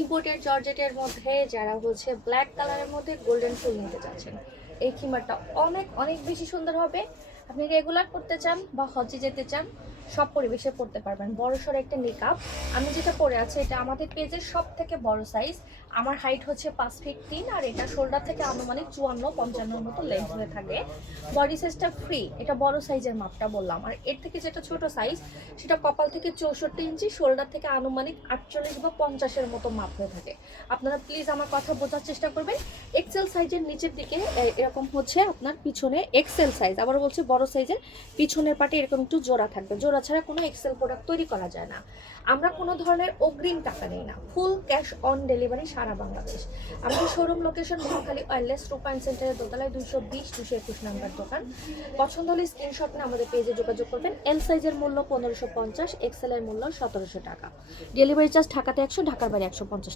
Imported জর্জেটের মধ্যে যারা হচ্ছে ব্ল্যাক কালারের মধ্যে গোল্ডেন ফুল নিতে চাচ্ছেন, এই খিমারটা অনেক অনেক বেশি সুন্দর হবে। আপনি রেগুলার পড়তে চান বা হজে যেতে চান, সব পরিবেশে পড়তে পারবেন। বড়সড় একটা নিকাব আমি যেটা পরে আছি, এটা আমাদের পেজের সব থেকে বড় সাইজ। আমার হাইট হচ্ছে 5 ফিট 3, আর এটা শোল্ডার থেকে আনুমানিক 54-55 মতো লেন্থ হয়ে থাকে। বডি সাইজটা ফ্রি, এটা বড় সাইজের মাপটা বললাম। আর এর থেকে যেটা ছোট সাইজ, সেটা কপাল থেকে 64 ইঞ্চি, শোল্ডার থেকে আনুমানিক 48 বা 50-এর মতো মাপ হয়ে থাকে। আপনারা প্লিজ আমার কথা বোঝার চেষ্টা করবেন। এক্সেল সাইজের নিচের দিকে এরকম হচ্ছে আপনার পিছনে এক্সেল সাইজ, আবার বলছে বড় সাইজের পিছনের পাটে এরকম একটু জোড়া থাকবে। জোড়া ছাড়া কোনো এক্সেল প্রোডাক্ট তৈরি করা যায় না। আমরা কোনো ধরনের অগ্রিম টাকা নেই না, ফুল ক্যাশ অন ডেলিভারি সারা বাংলাদেশ। আমাদের showroom location Mohakhali wireless true point সেন্টারের দোতলায় 220-221 নম্বর দোকান। পছন্দ হলে স্ক্রিনশট নিয়ে আমাদের পেজে যোগাযোগ করবেন। এল সাইজের মূল্য 1550, এক্সেল এর মূল্য 1700 টাকা। ডেলিভারি চার্জ ঢাকাতে 100, ঢাকার বাইরে 150 টাকা।